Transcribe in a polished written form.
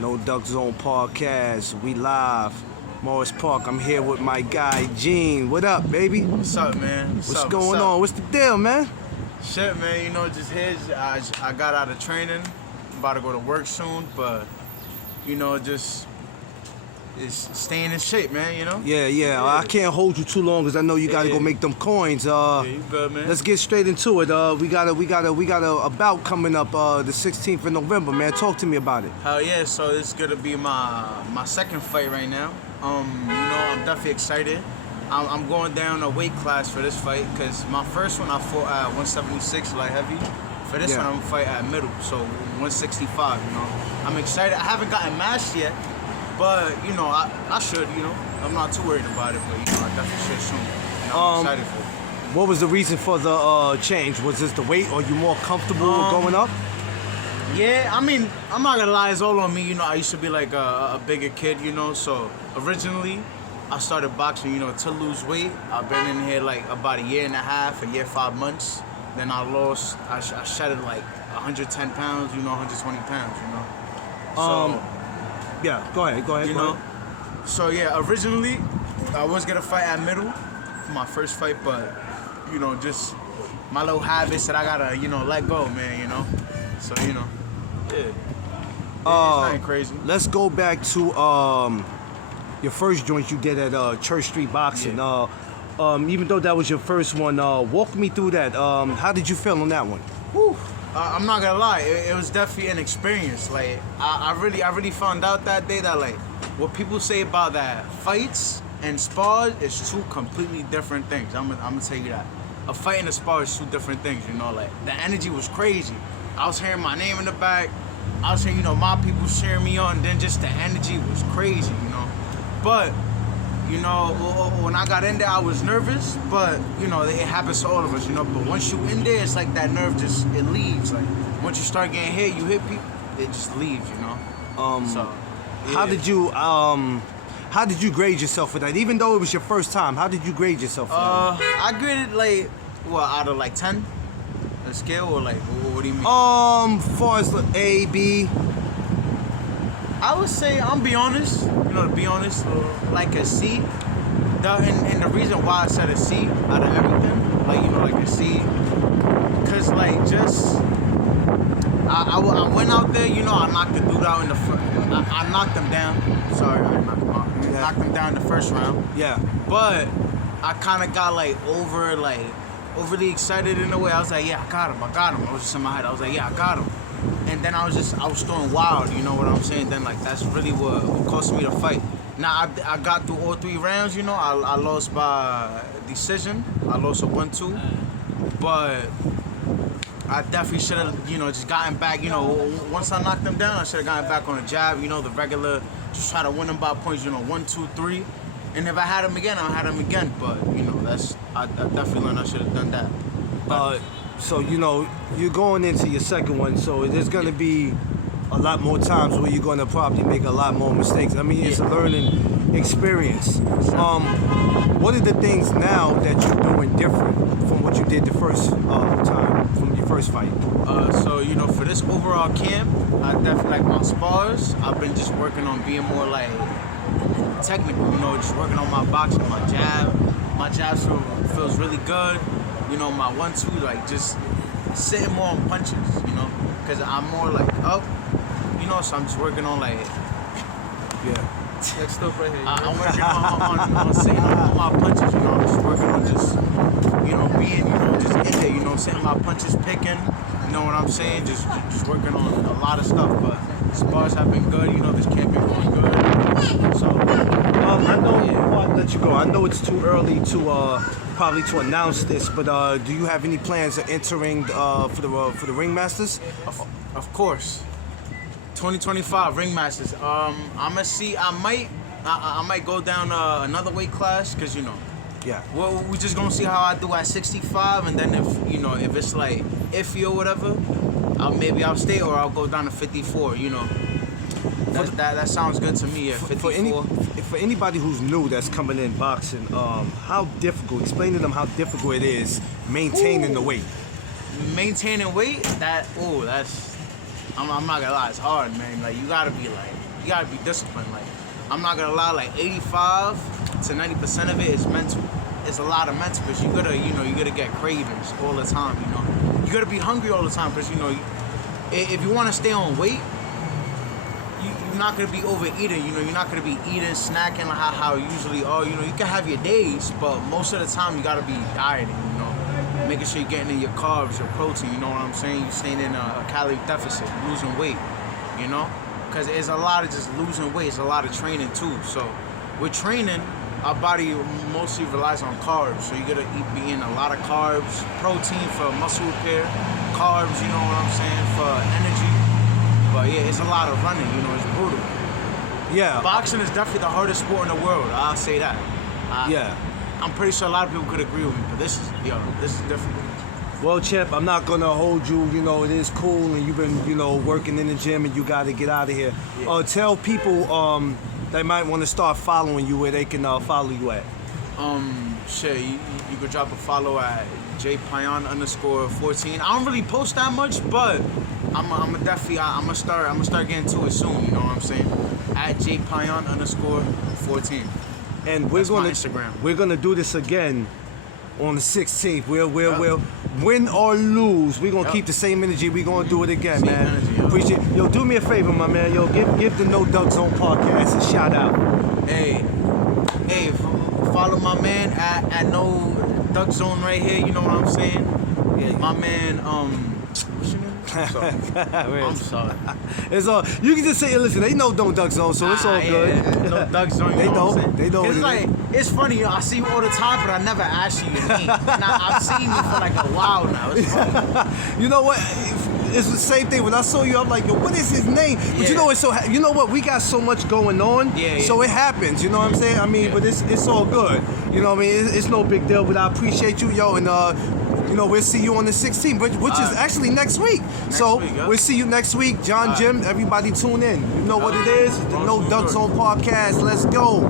No Duck Zone Podcast. We live. Morris Park. I'm here with my guy Gene. What up, baby? What's up, man? What's going on? What's the deal, man? Shit, man. You know, just here. I got out of training. I'm about to go to work soon, but you know, just it's staying in shape, man. You know? Yeah. I can't hold you too long because I know you gotta go make them coins. Yeah, you good, man. Let's get straight into it. We got a bout coming up the 16th of November, man. Talk to me about it. Hell yeah! So it's gonna be my second fight right now. You know, I'm definitely excited. I'm going down a weight class for this fight because my first one I fought at 176 light heavy. For this one I'm fight at middle, so 165. You know, I'm excited. I haven't gotten matched yet, but you know I should. You know, I'm not too worried about it, but you know I definitely should soon. You know, I'm excited for it. What was the reason for the change? Was this the weight, or you more comfortable going up? Yeah, I mean, I'm not gonna lie, it's all on me. You know, I used to be like a bigger kid, you know, so originally I started boxing, you know, to lose weight. I've been in here like about a year and a half, a year, 5 months. Then I shedded like 110 pounds, you know, 120 pounds, you know. So, yeah, go ahead. You know, so yeah, originally I was gonna fight at middle for my first fight, but, you know, just my little habits that I gotta, you know, let go, man, you know. So, you know, yeah. It's nothing crazy. Let's go back to your first joint you did at Church Street Boxing. Yeah. Even though that was your first one, walk me through that. How did you feel on that one? Whew. I'm not gonna lie, it was definitely an experience. Like, I really found out that day that, like, what people say about that fights and spars is two completely different things. I'm gonna tell you that. A fight and a spar is two different things, you know. Like, the energy was crazy. I was hearing my name in the back. I was hearing, you know, my people cheering me on. Then just the energy was crazy, you know. But, you know, when I got in there, I was nervous. But, you know, it happens to all of us, you know. But once you in there, it's like that nerve just, it leaves. Like, once you start getting hit, you hit people, it just leaves, you know. So, yeah. How did you grade yourself for that? Even though it was your first time, how did you grade yourself for that? I graded, like, what, out of, like, 10? A scale, or like, what do you mean? Far as A, B. I would say, I'm be honest, you know, to be honest, like a C. And the reason why I said a C out of everything, like, you know, like a C, cause like just, I went out there, you know, I knocked the dude out in the first, I knocked him down. Sorry, I knocked him out. Yeah. Knocked him down in the first round. Yeah. But I kind of got like overly excited in a way. I was like, yeah, I got him. I was just in my head. I was like, yeah, I got him. And then I was throwing wild, you know what I'm saying? Then like that's really what cost me the fight. Now I got through all 3 rounds, you know. I lost by decision. I lost a 1-2. But I definitely should have, you know, just gotten back, you know, once I knocked him down, I should have gotten back on a jab, you know, the regular, just try to win him by points, you know, 1, 2, 3. And if I had him again, I had him again. But, you know, I definitely learned I should have done that. So, you know, you're going into your second one, so there's going to be a lot more times where you're going to probably make a lot more mistakes. I mean, it's a learning experience. What are the things now that you're doing different from what you did the first time, from your first fight? So, you know, for this overall camp, I definitely like my spars. I've been just working on being more like technical, you know, just working on my boxing, my jab. My jab feels really good. You know, my 1-2, like just sitting more on punches, you know, because I'm more like up, you know, so I'm just working on like, Next up right here. I'm working on sitting on my punches, you know, I'm just working on just, you know, being, you know, just in there, you know, sitting my punches picking, you know what I'm saying, just working on a lot of stuff, but spars have been good, you know, this camp been going good, so. I know, before I let you go, I know it's too early to probably to announce this, but do you have any plans of entering for the Ringmasters? Of course. 2025 Ringmasters. I'ma see. I might go down another weight class, cause you know. Yeah. Well, we just gonna see how I do at 65, and then if it's like iffy or whatever, maybe I'll stay or I'll go down to 54. You know. That sounds good to me. Yeah, 54. For anybody who's new that's coming in boxing, how difficult? Explain to them how difficult it is maintaining the weight. Maintaining weight? That's I'm not gonna lie, it's hard, man. Like you gotta be like you gotta be disciplined. Like, I'm not gonna lie, like 85 to 90% of it is mental. It's a lot of mental because you gotta get cravings all the time. You know, you gotta be hungry all the time because if you want to stay on weight, you're not gonna be overeating. You know, you're not gonna be eating, snacking like how you usually are. You know, you can have your days, but most of the time you gotta be dieting. You know, making sure you're getting in your carbs, your protein. You know what I'm saying? You're staying in a calorie deficit, losing weight. You know, because it's a lot of just losing weight. It's a lot of training too. So with training, our body mostly relies on carbs. So you gotta be eating a lot of carbs, protein for muscle repair, carbs. You know what I'm saying, for energy. But yeah, it's a lot of running. You know, it's brutal. Yeah. Boxing is definitely the hardest sport in the world. I'll say that. Yeah. I'm pretty sure a lot of people could agree with me, but this is different. Well, Chip, I'm not gonna hold you. You know, it is cool, and you've been, working in the gym, and you got to get out of here. Yeah. Tell people they might want to start following you where they can follow you at. Shit, you could drop a follow at jpayan_14. I don't really post that much, but I'm gonna start getting to it soon. You know what I'm saying? At jpayan_14. And That's my Instagram. We're gonna do this again on the 16th. We'll win or lose. We're gonna keep the same energy. We're gonna do it again, Same man. energy, yo. Appreciate it. Yo, do me a favor, my man. Yo, give the No Duck Zone podcast a shout out. Hey, follow my man at No Duck Zone right here. You know what I'm saying? Yeah, my man, what's your name? I'm sorry. I'm sorry. It's all you can just say. Listen, they know No Duck Zone, so it's all good. Yeah. No Duck Zone. You They know know. what I'm saying? They know. It's like it's funny. I see you all the time, but I never ask you your name. And I've seen you for like a while now. It's funny. You know what? It's the same thing. When I saw you, I'm like, yo, what is his name? But you know, you know what? We got so much going on, so it happens. You know what I'm saying? I mean, but it's all good. You know what I mean? It's no big deal. But I appreciate you, yo, and we'll see you on the 16th, which is actually next week. We'll see you next week. John, Jim, everybody tune in. You know what it is? The No Duck Zone podcast. Let's go.